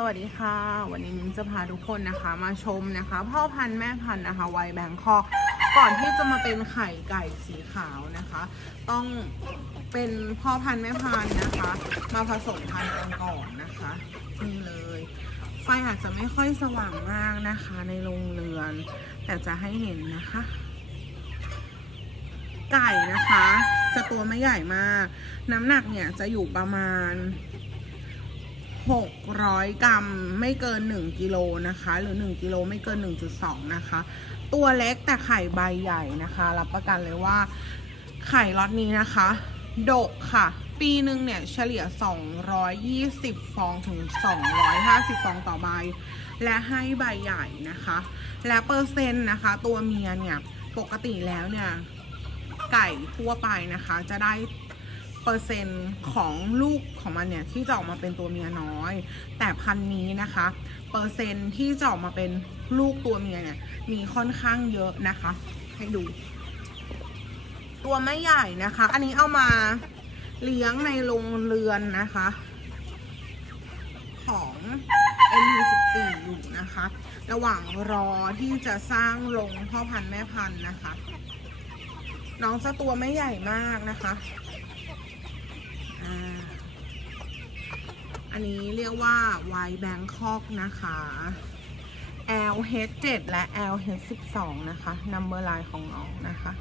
สวัสดีค่ะ วันนี้มิ้นจะพาทุกคนนะคะมาชมนะคะ พ่อพันธุ์แม่พันธุ์นะคะไวแบงคอกก่อนที่จะมาเป็นไข่ไก่สีขาวนะคะ ต้องเป็นพ่อพันธุ์แม่พันธุ์นะคะ มาผสมพันธุ์กันก่อนนะคะนี่เลยไฟอาจจะไม่ค่อยสว่างมากนะคะ ในโรงเรือน แต่จะให้เห็นนะคะ ไก่นะคะ จะตัวไม่ใหญ่มาก น้ำหนักเนี่ยจะอยู่ประมาณ 600 กรัมไม่เกิน 1กิโลนะคะ หรือ 1กิโลไม่เกิน 1.2 นะคะ ตัวเล็กแต่ไข่ใบใหญ่นะคะ รับประกันเลยว่าไข่ล็อตนี้นะคะ ดกค่ะ ปีหนึ่งเนี่ยเฉลี่ย 220 ฟองถึง 250 ฟองต่อใบ และให้ใบใหญ่นะคะ และเปอร์เซ็นต์นะคะ ตัวเมียเนี่ย ปกติแล้วเนี่ย ไก่ทั่วไปนะคะจะได้ เปอร์เซ็นต์ของลูกของมันเนี่ยที่จะออกมาเป็นตัวเมียน้อย แต่พันธุ์นี้นะคะ เปอร์เซ็นต์ที่จะออกมาเป็นลูกตัวเมียเนี่ยมีค่อนข้างเยอะนะคะ ให้ดู ตัวไม่ใหญ่นะคะ อันนี้เอามาเลี้ยงในโรงเรือนนะคะ ของ M14 อยู่นะคะ ระหว่างรอที่จะสร้างโรงพ่อพันธุ์แม่พันธุ์นะคะ น้องจะตัวไม่ใหญ่มากนะคะอ่า อันนี้เรียกว่าไวแบงคอกนะคะ LH7 และ LH12 นะคะ นัมเบอร์ไลน์ของน้องนะคะ